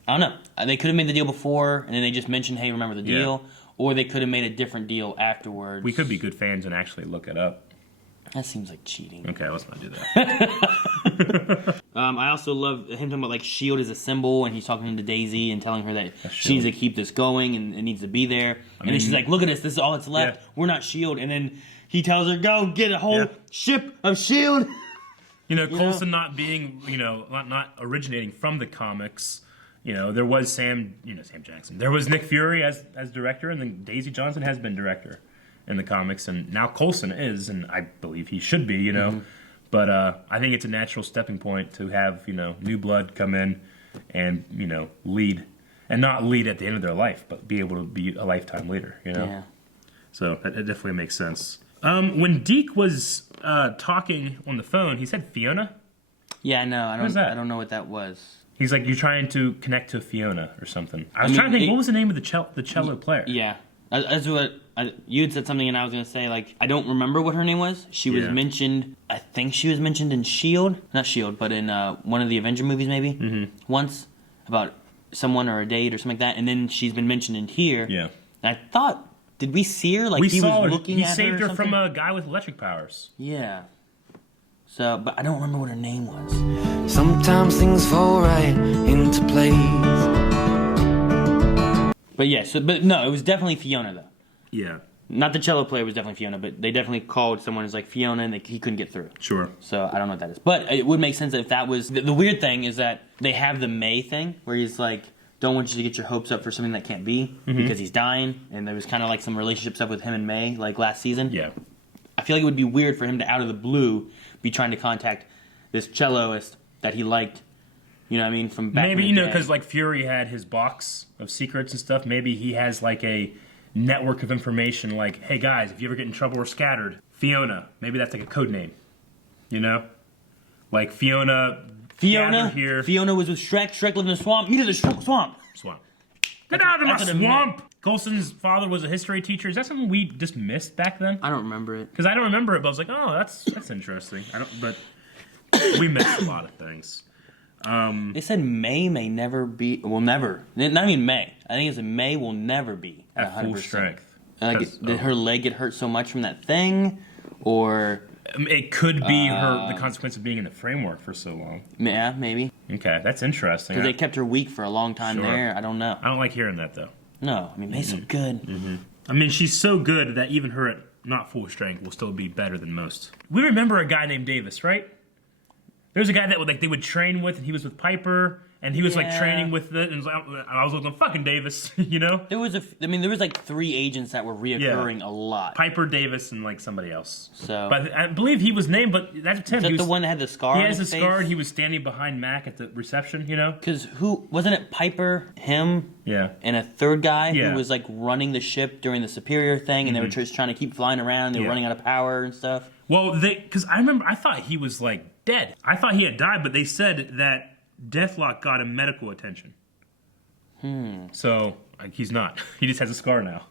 They could have made the deal before, and then they just mentioned, hey, remember the deal? Or they could have made a different deal afterwards. We could be good fans and actually look it up. That seems like cheating. Okay, let's not do that. I also love him talking about like S.h.i.e.L.D. is a symbol, and he's talking to Daisy and telling her that she needs to keep this going and it needs to be there. And then she's like, "Look at us, this is all that's left. We're not S.h.i.e.L.D." And then he tells her, "Go get a whole ship of S.h.i.e.L.D." Coulson not being, not originating from the comics. There was Sam Jackson. There was Nick Fury as director, and then Daisy Johnson has been director in the comics, and now Coulson is, and I believe he should be, But I think it's a natural stepping point to have, new blood come in and, lead. And not lead at the end of their life, but be able to be a lifetime leader, Yeah. So it definitely makes sense. When Deke was talking on the phone, he said Fiona? Yeah, I know. What is that? I don't know what that was. He's like, you're trying to connect to Fiona or something. I was trying to think, what was the name of the cello player? Yeah. That's what you had said something, and I was gonna say like I don't remember what her name was. She was mentioned. I think she was mentioned in S.h.i.e.L.D. Not S.h.i.E.L.D., but in one of the Avenger movies maybe once about someone or a date or something like that. And then she's been mentioned in here. Yeah. And I thought, did we see her? Like we he saw was her. looking He at saved her or from a guy with electric powers. Yeah. So, but I don't remember what her name was. Sometimes things fall right into place. But yeah, but no, it was definitely Fiona though. Yeah. Not the cello player was definitely Fiona, but they definitely called someone as like Fiona, and he couldn't get through. Sure. So I don't know what that is, but it would make sense that if that was the weird thing is that they have the May thing where he's like, don't want you to get your hopes up for something that can't be because he's dying, and there was kind of like some relationship stuff with him and May like last season. Yeah. I feel like it would be weird for him to out of the blue be trying to contact this celloist that he liked. You know what I mean? From back maybe in the day. because like Fury had his box of secrets and stuff. Maybe he has like a network of information. Like, hey guys, if you ever get in trouble or scattered, Fiona. Maybe that's like a code name. Like Fiona here. Fiona was with Shrek. Shrek lived in a swamp. Meet at the swamp. Get out of my swamp! Coulson's father was a history teacher. Is that something we just missed back then? I don't remember it. Because I don't remember it, but I was like, oh, that's interesting. But we missed a lot of things. They said May may never be, will never, not even May. I think it's May will never be at 100%. Full strength. Like, did her leg get hurt so much from that thing, or it could be the consequence of being in the framework for so long. Yeah, maybe. Okay, that's interesting. Because they kept her weak for a long time there. I don't know. I don't like hearing that though. No, I mean May's so good. I mean, she's so good that even her at not full strength will still be better than most. We remember a guy named Davis, right? There's a guy that they would train with, and he was with Piper, and he was like training with it, and I was looking fucking Davis, There was there was like 3 agents that were reoccurring a lot. Piper, Davis, and like somebody else. So, but I believe he was named, but that's him. Is that the one that had the scar? He has the scar, and he was standing behind Mac at the reception, Because who wasn't it? Piper, him, and a third guy who was like running the ship during the Superior thing, and they were just trying to keep flying around. They were running out of power and stuff. Well, because I thought he was like dead. I thought he had died, but they said that Deathlock got him medical attention. So he's not. He just has a scar now.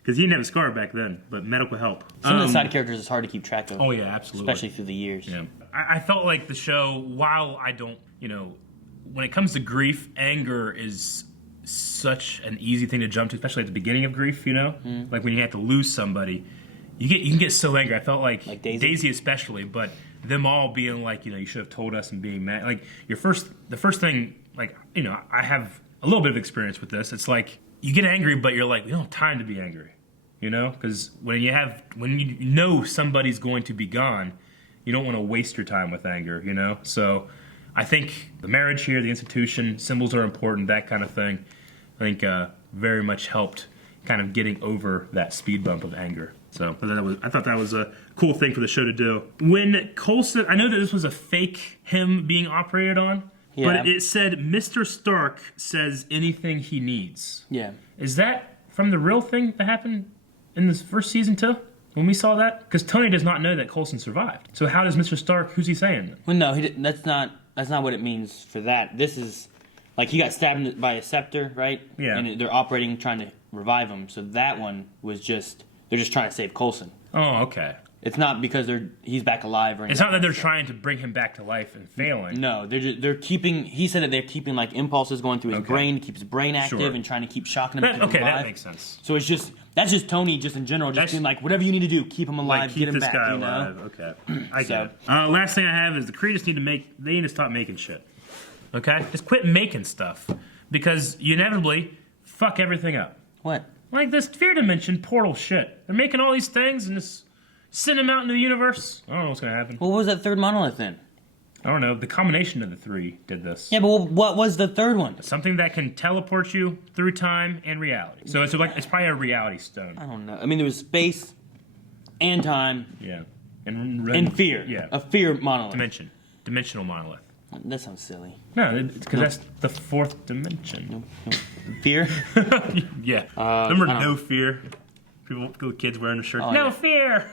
Because he didn't have a scar back then, but medical help. Some of the side characters is hard to keep track of. Oh yeah, absolutely. Especially through the years. Yeah. I felt like the show, while I don't, when it comes to grief, anger is such an easy thing to jump to, especially at the beginning of grief. Like when you have to lose somebody. You can get so angry. I felt like Daisy especially, but them all being like, you should have told us and being mad. Like the first thing, like, I have a little bit of experience with this. It's like you get angry, but you're like, we don't have time to be angry, because when you know somebody's going to be gone, you don't want to waste your time with anger, you know? So I think the marriage here, the institution, symbols are important, that kind of thing. I think very much helped kind of getting over that speed bump of anger. So I thought that was a cool thing for the show to do. When Coulson, I know that this was a fake him being operated on, but it said Mr. Stark says anything he needs. Yeah. Is that from the real thing that happened in this first season too? When we saw that? Because Tony does not know that Coulson survived. So how does Mr. Stark, who's he saying? Well, no, that's not what it means for that. This is, like, he got stabbed by a scepter, right? Yeah. And they're operating, trying to revive him. So that one was they're just trying to save Coulson. Oh, okay. It's not because he's back alive or anything. It's not that they're trying to bring him back to life and failing. No, they're keeping. He said that they're keeping like impulses going through his brain to keep his brain active and trying to keep shocking him. That makes sense. So that's just Tony, just in general, just being like, whatever you need to do, keep him alive, like, keep get him this back. guy You know? alive. Okay, I get it. Last thing I have is the Creators need to stop making shit. Okay, just quit making stuff because you inevitably fuck everything up. What? Like this Fear Dimension portal shit. They're making all these things and just send them out into the universe. I don't know what's gonna happen. What was that third monolith then? I don't know. The combination of the three did this. Yeah, but what was the third one? Something that can teleport you through time and reality. So it's probably a reality stone. I don't know. I mean, there was space and time. Yeah. And fear. Yeah. A fear monolith. Dimensional monolith. That sounds silly. No, it's because that's the fourth dimension. Fear? Yeah. Remember No Fear? People, kids wearing a shirt. Oh, no yeah. fear.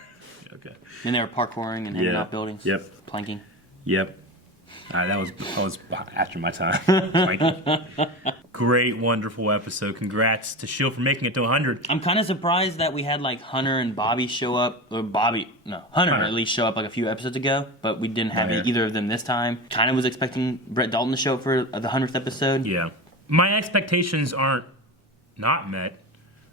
Okay. And they were parkouring and hanging out buildings. Yep. Planking. Yep. That was after my time. Planking. Great, wonderful episode. Congrats to S.h.i.e.L.D. for making it to 100. I'm kind of surprised that we had like Hunter and Bobby show up, or Hunter at least show up like a few episodes ago, but we didn't have either of them this time. Kind of was expecting Brett Dalton to show up for the 100th episode. Yeah. My expectations aren't not met.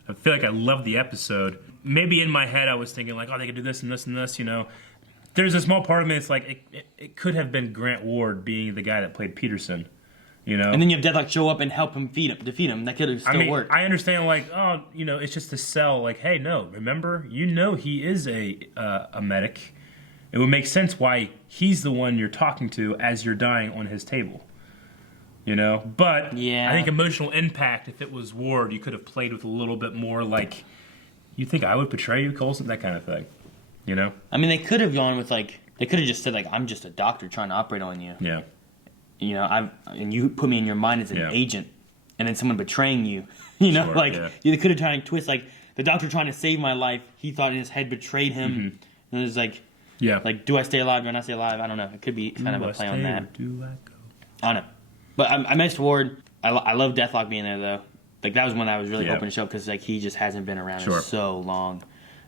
I feel like I loved the episode. Maybe in my head I was thinking like, oh, they could do this and this and this, you know. There's a small part of me that's like, it could have been Grant Ward being the guy that played Peterson, you know. And then you have Deathlock show up and help him defeat him. That could have still worked. I understand, like, oh, you know, it's just to sell, like, hey, no, remember, you know he is a medic. It would make sense why he's the one you're talking to as you're dying on his table. You know? But I think emotional impact, if it was Ward, you could have played with a little bit more, like, you think I would betray you, Coulson? That kind of thing. You know? I mean, they could have gone with, like, they could have just said, like, I'm just a doctor trying to operate on you. Yeah. You know, and you put me in your mind as an agent, and then someone betraying you. You know, you could have tried to twist, like, the doctor trying to save my life, he thought in his head betrayed him. Mm-hmm. And it was like, like, do I stay alive? Do I not stay alive? I don't know. It could be kind of a play on that. Do I go? I don't know. But I missed Ward. I love Deathlock being there, though. Like, that was one I was really hoping to show up because, like, he just hasn't been around in so long.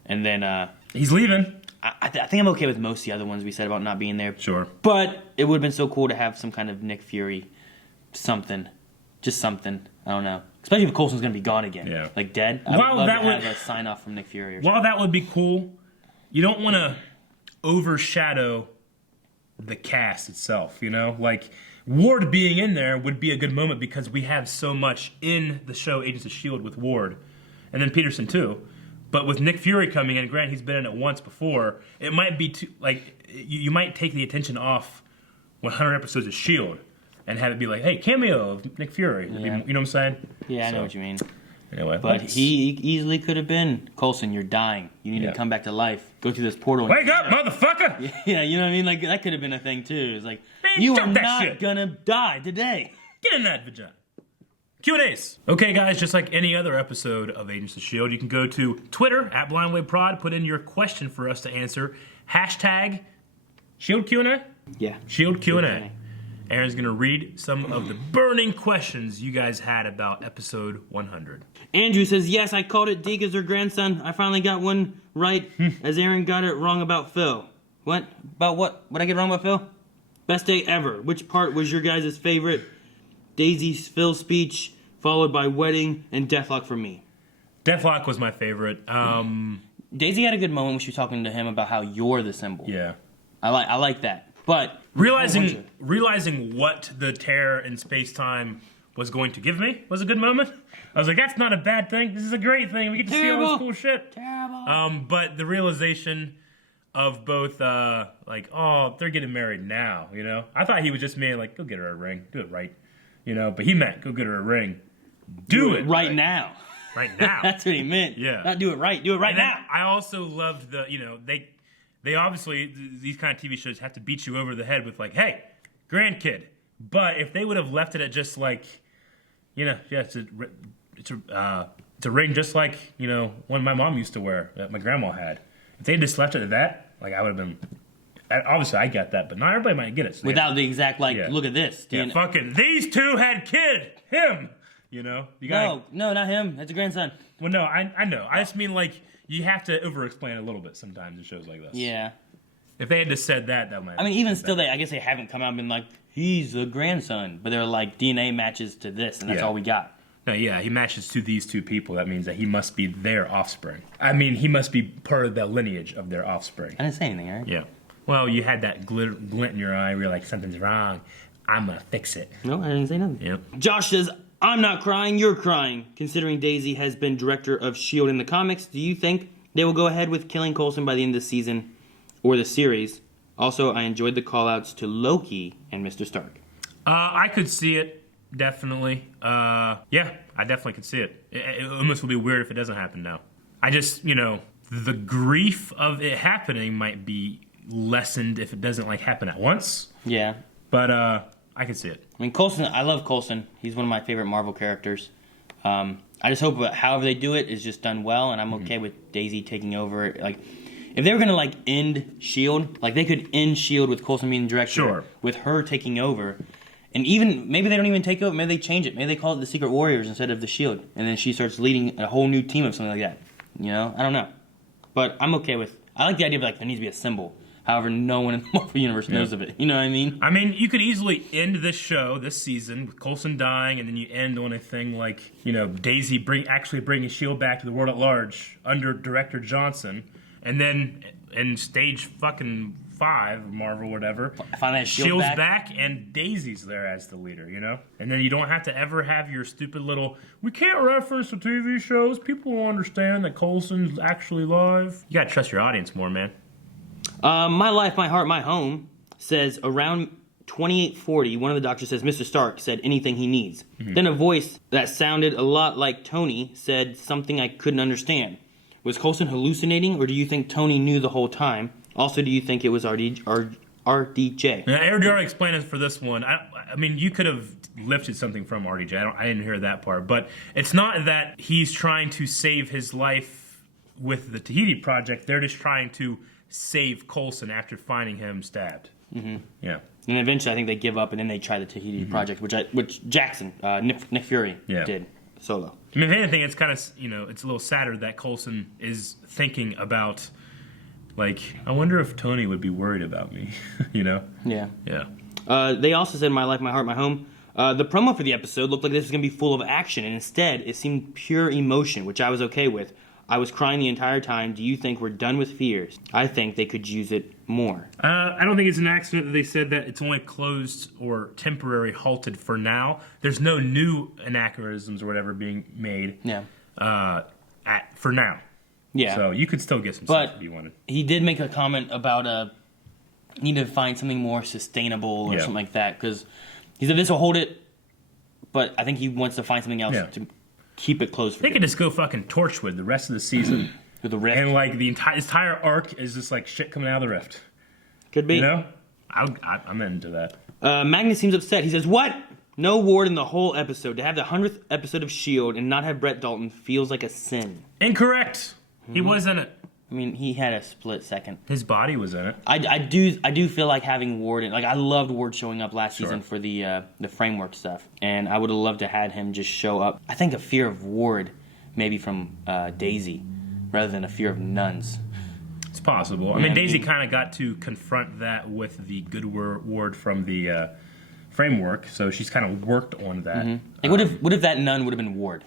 And then, he's leaving. I think I'm okay with most of the other ones we said about not being there. Sure. But it would have been so cool to have some kind of Nick Fury something. Just something. I don't know. Especially if Coulson's going to be gone again. Yeah. Like, dead. I would love to have a sign-off from Nick Fury or something. While that would be cool, you don't want to overshadow the cast itself, you know? Like, Ward being in there would be a good moment because we have so much in the show Agents of S.h.i.e.L.D. with Ward. And then Peterson, too. But with Nick Fury coming in, granted he's been in it once before, it might be too, like, you might take the attention off 100 episodes of S.h.i.e.L.D. and have it be like, hey, cameo of Nick Fury. You know what I'm saying? Yeah, I know what you mean. Anyway. But he easily could have been, Coulson, you're dying. You need to come back to life. Go through this portal. Wake up, motherfucker! Yeah, you know what I mean? Like, that could have been a thing, too. It's like, you are not gonna die today. Get in that vagina. Q&As. Okay, guys, just like any other episode of Agents of S.h.i.e.L.D., you can go to Twitter, @BlindWayProd, put in your question for us to answer. Hashtag S.h.i.e.L.D. Q&A? Yeah. S.h.i.e.L.D. Q&A. Aaron's going to read some of the burning questions you guys had about episode 100. Andrew says, yes, I called it Deke as her grandson. I finally got one right, as Aaron got it wrong about Phil. What? About what? What'd I get wrong about Phil? Best day ever. Which part was your guys' favorite? Daisy's Phil speech, followed by wedding and Deathlock for me. Deathlock was my favorite. Daisy had a good moment when she was talking to him about how you're the symbol. Yeah. I like that. But realizing what the tear in space-time was going to give me was a good moment. I was like, that's not a bad thing. This is a great thing. We get to see all this cool shit. Terrible. But the realization of both, like, oh, they're getting married now, you know? I thought he was just mean, like, go get her a ring. Do it right. You know? But he meant, go get her a ring. Do it right now. Right now. That's what he meant. Yeah. Not do it right. Do it right now. I also loved the, you know, they obviously, these kind of TV shows have to beat you over the head with, like, hey, grandkid. But if they would have left it at just, like, you know, yeah, it's a ring just like, you know, one my mom used to wear that my grandma had. If they just left it at that, like, I would have been... Obviously, I get that, but not everybody might get it. So without the exact, like, look at this. Yeah, fucking, these two had him, you know? No, not him. That's a grandson. Well, no, I know. I just mean, like, you have to over-explain a little bit sometimes in shows like this. Yeah. If they had just said that might... I mean, even still, I guess they haven't come out and been like, he's a grandson. But they're like, DNA matches to this, and that's all we got. No, yeah, he matches to these two people. That means that he must be their offspring. I mean, he must be part of the lineage of their offspring. I didn't say anything, right? Yeah. Well, you had that glint in your eye where you're like, something's wrong. I'm going to fix it. No, I didn't say nothing. Yep. Josh says, I'm not crying, you're crying. Considering Daisy has been director of S.h.i.e.L.D. in the comics, do you think they will go ahead with killing Coulson by the end of the season or the series? Also, I enjoyed the call-outs to Loki and Mr. Stark. I could see it, definitely. Yeah, I definitely could see it. It almost will be weird if it doesn't happen now. I just, you know, the grief of it happening might be lessened if it doesn't, like, happen at once. Yeah. But I can see it. I mean, Coulson, I love Coulson. He's one of my favorite Marvel characters. I just hope however they do it is just done well, and I'm okay with Daisy taking over. Like, if they were going to, like, end S.h.i.E.L.D., like, they could end S.h.i.E.L.D. with Coulson being the director. Sure. With her taking over. And even, maybe they don't even take over. Maybe they change it. Maybe they call it the Secret Warriors instead of the S.h.i.E.L.D. And then she starts leading a whole new team of something like that. You know? I don't know. But I'm okay with... I like the idea of, like, there needs to be a symbol. However, no one in the Marvel Universe knows of it. You know what I mean? I mean, you could easily end this show, this season, with Coulson dying, and then you end on a thing like, you know, Daisy actually bringing S.h.i.E.L.D. back to the world at large under Director Johnson, and then in stage fucking 5, Marvel, whatever, finally S.h.i.E.L.D's back, and Daisy's there as the leader, you know? And then you don't have to ever have your stupid little, we can't reference the TV shows, people will understand that Coulson's actually live. You gotta trust your audience more, man. My Life, My Heart, My Home says around 2840, one of the doctors says Mr. Stark said anything he needs. Mm-hmm. Then a voice that sounded a lot like Tony said something I couldn't understand. Was Coulson hallucinating, or do you think Tony knew the whole time? Also, do you think it was RDJ? Now, RDJ explained it for this one. I mean, you could have lifted something from RDJ. I didn't hear that part. But it's not that he's trying to save his life with the Tahiti Project. They're just trying to save Coulson after finding him stabbed. Mm-hmm. Yeah. And eventually I think they give up and then they try the Tahiti Project, which Jackson, Nick Fury did solo. I mean, if anything, it's kind of, you know, it's a little sadder that Coulson is thinking about, like, I wonder if Tony would be worried about me, you know? Yeah. Yeah. They also said My Life, My Heart, My Home. The promo for the episode looked like this was going to be full of action, and instead it seemed pure emotion, which I was okay with. I was crying the entire time. Do you think we're done with fears? I think they could use it more. I don't think it's an accident that they said that it's only closed or temporary halted for now. There's no new anachronisms or whatever being made. Yeah. For now. Yeah. So you could still get some stuff if you wanted. He did make a comment about need to find something more sustainable or something like that, because he said this will hold it, but I think he wants to find something else to keep it closed for They could just go fucking Torchwood the rest of the season. With the rift. And, like, the entire arc is just, like, shit coming out of the rift. Could be. You know? I'm into that. Magnus seems upset. He says, what? No Ward in the whole episode. To have the 100th episode of S.h.i.E.L.D. and not have Brett Dalton feels like a sin. Incorrect. He was in it. I mean, he had a split second. His body was in it. I do feel like having Ward in. Like, I loved Ward showing up last season for the framework stuff, and I would have loved to had him just show up. I think a fear of Ward, maybe from Daisy, rather than a fear of nuns. It's possible. I mean, Daisy kind of got to confront that with the good Ward from the framework, so she's kind of worked on that. Mm-hmm. Like, what if that nun would have been Ward?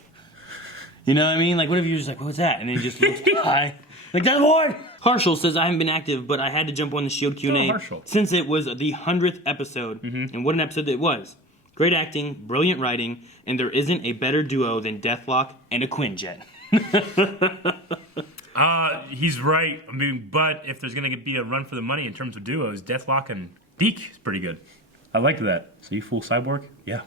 You know what I mean? Like, what if you were just like, what's that? And then he just looks by. Like, that's Ward! Harshal says, I haven't been active, but I had to jump on the S.h.i.E.L.D. Q&A since it was the 100th episode. And what an episode it was. Great acting, brilliant writing, and there isn't a better duo than Deathlock and a Quinjet. He's right. I mean, but if there's going to be a run for the money in terms of duos, Deathlock and Deke is pretty good. I like that. So you full Cyborg? Yeah.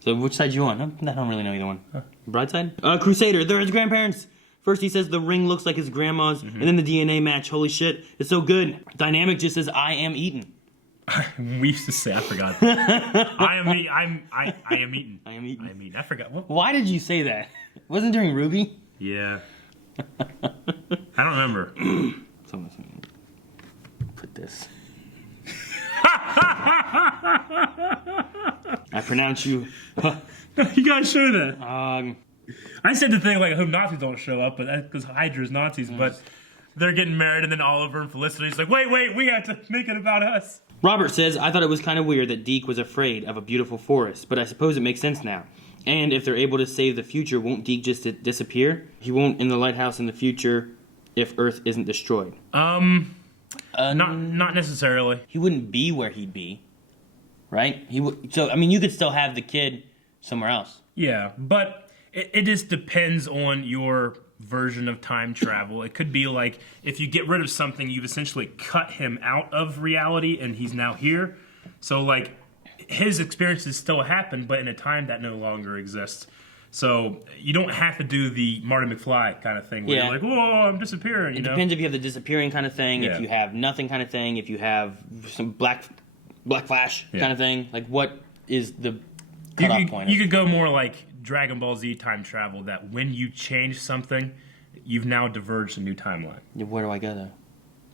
So which side you on? I don't really know either one. Bride side? Crusader, they're his grandparents. First he says the ring looks like his grandma's, and then the DNA match. Holy shit, it's so good. Dynamic just says, I am eaten. We used to say, I forgot. I am eaten. I am eaten. I am eaten. I forgot. What? Why did you say that? Wasn't it during Ruby? Yeah. I don't remember. Someone's put this. I pronounce you. You gotta show that. I said the thing like, I hope Nazis don't show up, but that's because Hydra's Nazis, but they're getting married, and then Oliver and Felicity's like, wait, we have to make it about us. Robert says, I thought it was kind of weird that Deke was afraid of a beautiful forest, but I suppose it makes sense now. And if they're able to save the future, won't Deke just disappear? He won't in the lighthouse in the future if Earth isn't destroyed. Not necessarily. He wouldn't be where he'd be, right? He would. So I mean, you could still have the kid somewhere else. Yeah, but it just depends on your version of time travel. It could be like if you get rid of something, you've essentially cut him out of reality, and he's now here. So like his experiences still happen, but in a time that no longer exists. So you don't have to do the Marty McFly kind of thing where you're like, whoa, I'm disappearing. It depends if you have the disappearing kind of thing, if you have nothing kind of thing, if you have some black flash kind of thing. Like what is the cutoff point? You could go more like Dragon Ball Z time travel, that when you change something, you've now diverged a new timeline. Where do I go though?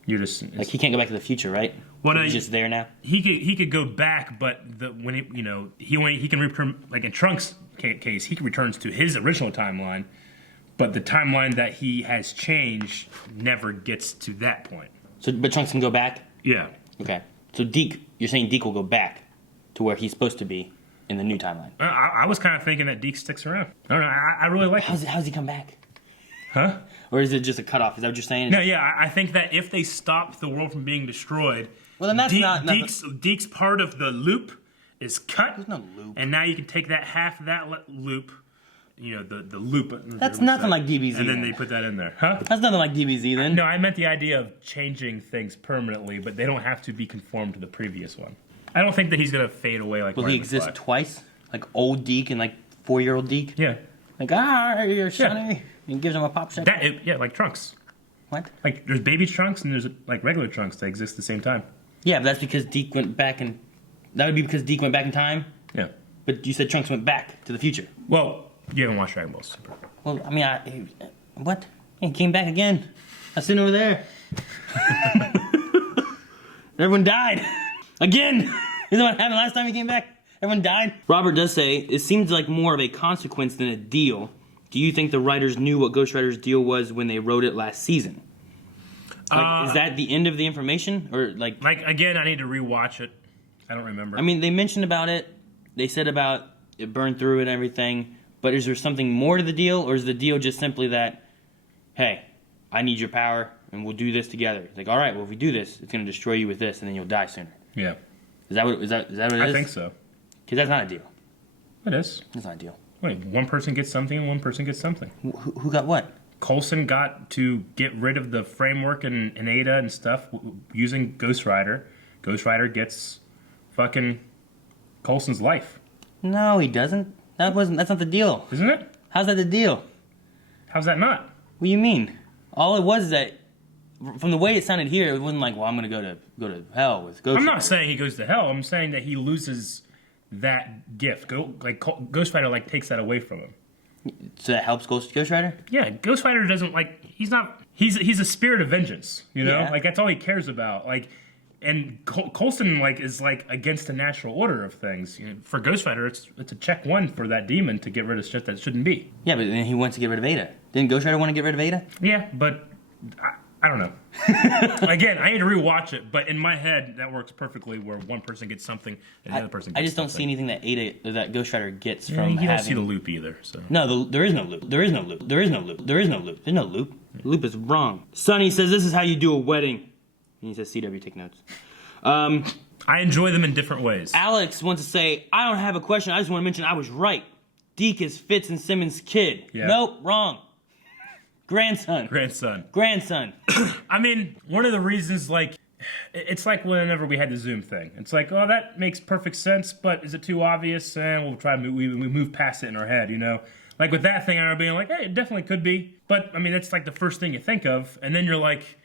You're just like he can't go back to the future, right? Well, he's just there now. He could go back, but when he can return, like in Trunks' case, he returns to his original timeline, but the timeline that he has changed never gets to that point. So, but Trunks can go back. Yeah. Okay. So Deke, you're saying Deke will go back to where he's supposed to be in the new timeline? I was kind of thinking that Deke sticks around. I don't know. I really like. How's he come back? Huh? Or is it just a cutoff? Is that what you're saying? No, yeah, I think that if they stop the world from being destroyed, well, then that's not Deke's part of the loop is cut. There's no loop. And now you can take that half of that loop, the loop. That's nothing like DBZ. And then they put that in there, huh? That's nothing like DBZ then. No, I meant the idea of changing things permanently, but they don't have to be conformed to the previous one. I don't think that he's gonna fade away like. Will he exist twice? Like old Deke and like 4-year-old Deke? Yeah. Like you're Sonny. Yeah. And gives him a pop second. Yeah, like Trunks. What? Like there's baby Trunks and there's like regular Trunks that exist at the same time. Yeah, but that's because Deke went back in. That would be because Deke went back in time. Yeah. But you said Trunks went back to the future. Well, you haven't watched Dragon Ball Super. Well, I mean, what? He came back again. I was sitting over there. Everyone died again. Isn't what happened last time he came back? Everyone died. Robert does say it seems like more of a consequence than a deal. Do you think the writers knew what Ghost Rider's deal was when they wrote it last season? Like, is that the end of the information, or like again? I need to rewatch it. I don't remember. I mean, they mentioned about it. They said about it burned through and everything. But is there something more to the deal, or is the deal just simply that, hey, I need your power and we'll do this together? It's like, all right, well, if we do this, it's going to destroy you with this, and then you'll die sooner. Yeah. Is that what it is? I think so. Because that's not a deal. It is. It's not a deal. Wait, one person gets something and one person gets something. Who got what? Coulson got to get rid of the framework and Ada and stuff using Ghost Rider. Ghost Rider gets fucking Coulson's life. No, he doesn't. That's not the deal. Isn't it? How's that the deal? How's that not? What do you mean? All it was that, from the way it sounded here, it wasn't like, well, I'm gonna go to hell with Ghost Rider. I'm not saying he goes to hell. I'm saying that he loses that gift. Ghost Rider takes that away from him. So that helps Ghost Rider? Yeah, Ghost Rider doesn't he's a spirit of vengeance, you know? Yeah. That's all he cares about. And Coulson is against the natural order of things. For Ghost Rider, it's a check one for that demon to get rid of shit that shouldn't be. Yeah, but then he wants to get rid of Ada. Didn't Ghost Rider want to get rid of Ada? Yeah, but I don't know. Again, I need to rewatch it, but in my head, that works perfectly where one person gets something and the other person gets I just don't something. see anything that Ghost Rider gets from you don't see the loop either. So. No, there is no loop. There is no loop. There is no loop. There is no loop. There's no loop. The loop is wrong. Sonny says this is how you do a wedding. And he says, CW, take notes. I enjoy them in different ways. Alex wants to say, I don't have a question. I just want to mention I was right. Deke is Fitz and Simmons' kid. Yeah. Nope, wrong. Grandson. I mean, one of the reasons, like, it's like whenever we had the Zoom thing. It's like, oh, that makes perfect sense, but is it too obvious? And we'll try to we move past it in our head, you know? Like with that thing, I remember being like, hey, it definitely could be. But, I mean, that's like the first thing you think of. And then you're like,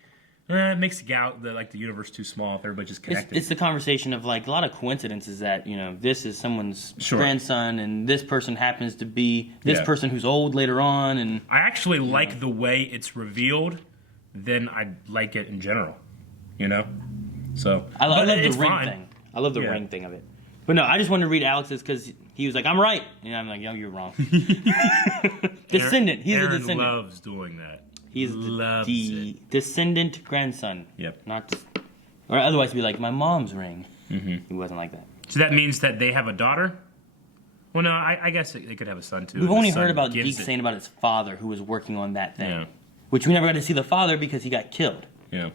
it makes the universe too small if everybody's just connected. It's the conversation of like a lot of coincidences that, you know, this is someone's grandson and this person happens to be this person who's old later on. And I actually like the way it's revealed than I like it in general, you know? So I love the ring thing. I love the ring thing of it. But no, I just wanted to read Alex's because he was like, I'm right. And I'm like, yo, you're wrong. Descendant. He's a descendant. Aaron loves doing that. He's the descendant grandson. Yep. Or otherwise be like, my mom's ring. He wasn't like that. So that means that they have a daughter? Well, no, I guess they could have a son, too. We've only heard about Deke saying about his father who was working on that thing. Yeah. Which we never got to see the father because he got killed. Yeah.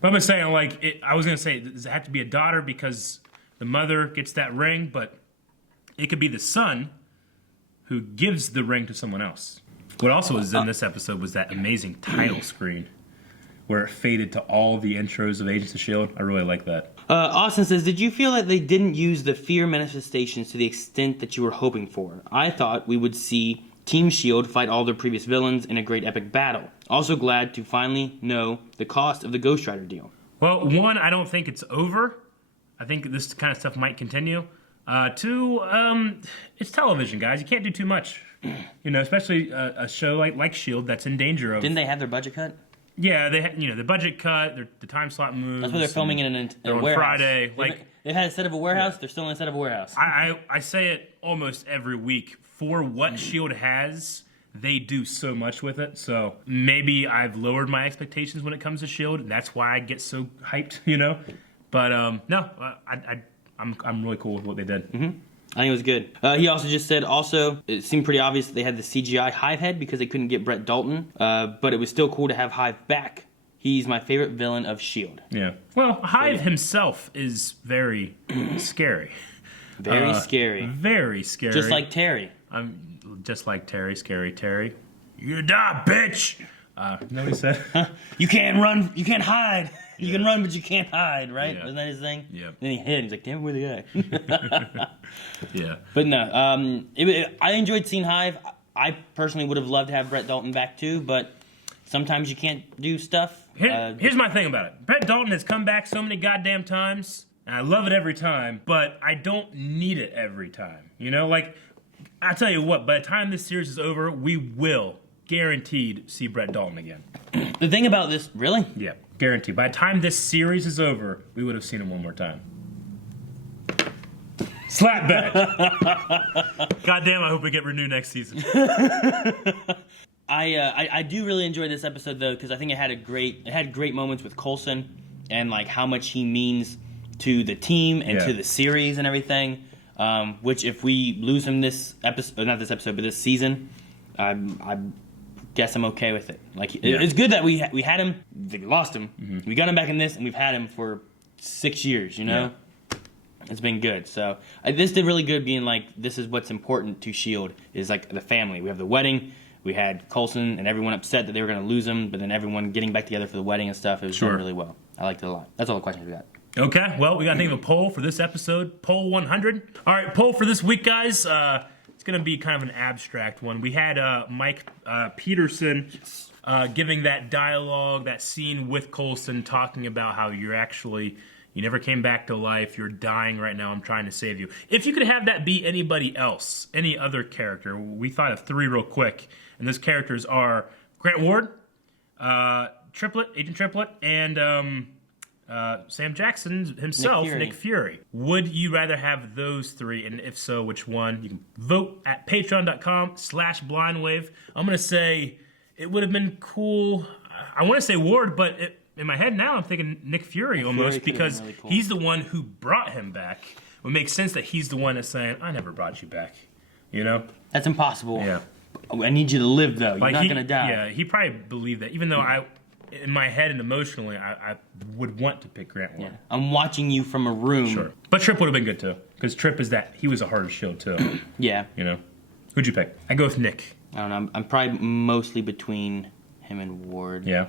But I'm just saying, like, I was going to say, does it have to be a daughter because the mother gets that ring? But it could be the son who gives the ring to someone else. What also was in this episode was that amazing title screen where it faded to all the intros of Agents of S.h.i.e.L.D. I really like that. Austin says, did you feel like they didn't use the fear manifestations to the extent that you were hoping for? I thought we would see Team S.h.i.e.L.D. fight all their previous villains in a great epic battle. Also glad to finally know the cost of the Ghost Rider deal. Well, one, I don't think it's over. I think this kind of stuff might continue. Two, it's television, guys. You can't do too much. You know, especially a show like S.h.i.e.L.D. that's in danger of... Didn't they have their budget cut? Yeah, they had, the budget cut, the time slot moves. That's why they're filming it in a warehouse. Friday. They've had a set of a warehouse, they're still in a set of a warehouse. I say it almost every week. For what S.h.i.e.L.D. has, they do so much with it. So maybe I've lowered my expectations when it comes to S.h.i.E.L.D. And that's why I get so hyped, you know? But no, I'm really cool with what they did. I think it was good. He also just said, it seemed pretty obvious that they had the CGI Hive head because they couldn't get Brett Dalton, but it was still cool to have Hive back. He's my favorite villain of S.h.i.e.L.D. Yeah. Well, Hive himself is very scary. Very scary. Very scary. Just like Terry. I'm just like Terry, scary Terry. You die, bitch! You know what he said? You can't run, you can't hide. You can run, but you can't hide, right? Yeah. Wasn't that his thing? Yeah. Then he hid, and he's like, damn, where the guy? Yeah. But no, I enjoyed seeing Hive. I personally would have loved to have Brett Dalton back too, but sometimes you can't do stuff. Here's my thing about it. Brett Dalton has come back so many goddamn times, and I love it every time, but I don't need it every time. You know, like, I'll tell you what, by the time this series is over, we will guaranteed see Brett Dalton again. The thing about this, really? Yeah, guaranteed. By the time this series is over, we would have seen him one more time. Slap back. Goddamn, I hope we get renewed next season. I do really enjoy this episode though, because I think it had great moments with Coulson and like how much he means to the team and to the series and everything. Which if we lose him this episode, not this episode, but this season, I guess I'm okay with it. Like it's good that we had him, we lost him, we got him back in this, and we've had him for 6 years. You know, it's been good. So this did really good, being like this is what's important to S.h.i.e.L.D. is like the family. We have the wedding. We had Coulson and everyone upset that they were going to lose him, but then everyone getting back together for the wedding and stuff. It was going really well. I liked it a lot. That's all the questions we got. Okay, well, we got to think of a poll for this episode. Poll 100. All right, poll for this week, guys. It's going to be kind of an abstract one. We had Mike Peterson giving that dialogue, that scene with Coulson, talking about how you never came back to life. You're dying right now. I'm trying to save you. If you could have that be anybody else, any other character, we thought of 3 real quick. And those characters are Grant Ward, Agent Triplet, and Sam Jackson himself, Nick Fury. Would you rather have those 3? And if so, which one? You can vote at patreon.com/blindwave. I'm going to say it would have been cool. I want to say Ward, but in my head now I'm thinking Nick Fury almost, because really cool. He's the one who brought him back. It would make sense that he's the one that's saying, I never brought you back. You know? That's impossible. Yeah. I need you to live, though. You're not going to die. Yeah, he probably believed that, even though in my head and emotionally, I would want to pick Grant Ward. Yeah. I'm watching you from a room. Sure. But Trip would have been good, too. Because Trip is he was a harder S.h.i.e.L.D., too. Yeah. You know? Who'd you pick? I go with Nick. I don't know. I'm probably mostly between him and Ward. Yeah.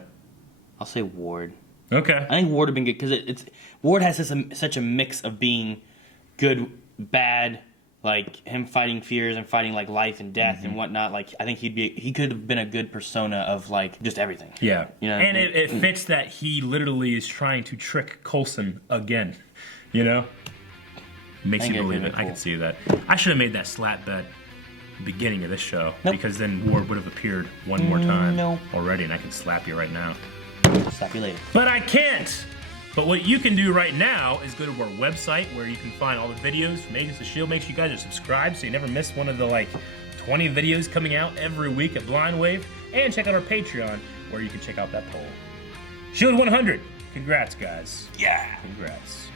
I'll say Ward. Okay. I think Ward would have been good because it's Ward has such a mix of being good, bad, like him fighting fears and fighting like life and death and whatnot. Like I think he could have been a good persona of like just everything. Yeah. You know, and it fits that he literally is trying to trick Coulson again. You know? Makes you believe it. Cool. I can see that. I should have made that slap bet beginning of this show because then Ward would have appeared one more time already, and I can slap you right now. Slap you later. But I can't. But what you can do right now is go to our website where you can find all the videos from Agents of S.h.i.e.L.D. Make sure you guys are subscribed so you never miss one of the like 20 videos coming out every week at Blind Wave, and check out our Patreon where you can check out that poll. S.h.i.E.L.D. 100. Congrats, guys. Yeah. Congrats.